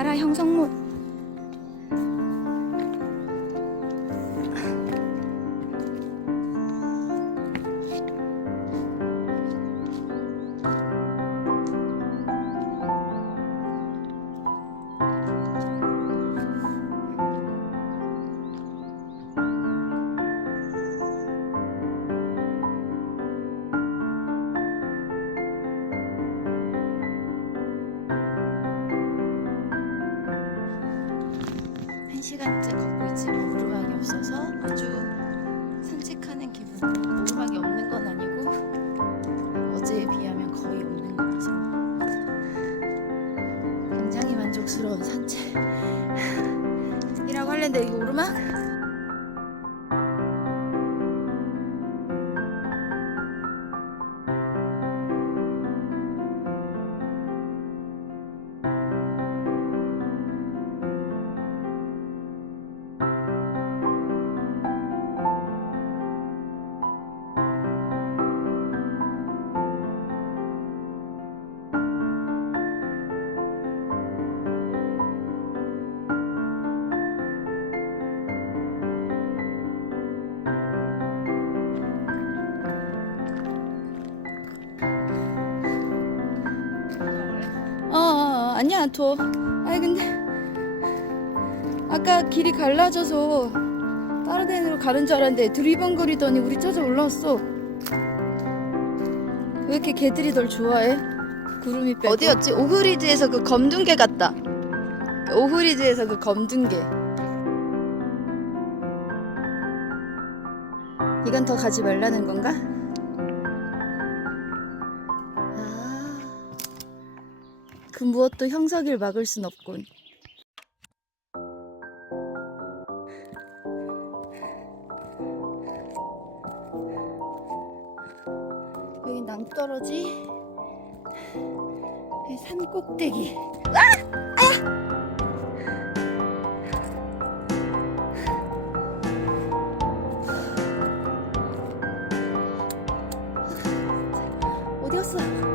ารายห้งสมุด 1시간째 걷고 있지만 오르막이 없어서 아주 산책하는 기분. 오르막이 없는 건 아니고 어제에 비하면 거의 없는 거라서 굉장히 만족스러운 산책. 이라고 할랜데 이거 오르막? 아니야 둬. 아니 근데 아까 길이 갈라져서 다른 데로 가는 줄 알았는데 두리번거리더니 우리 찾아 올라왔어. 왜 이렇게 개들이 널 좋아해? 구름이 빼고 어디였지? 오흐리드에서 그 검둥개 같다. 오흐리드에서 그 검둥개. 이건 더 가지 말라는 건가? 그 무엇도 형석일 막을 순 없군. 여기 낭떠러지, 산 꼭대기. 아! 어디였어?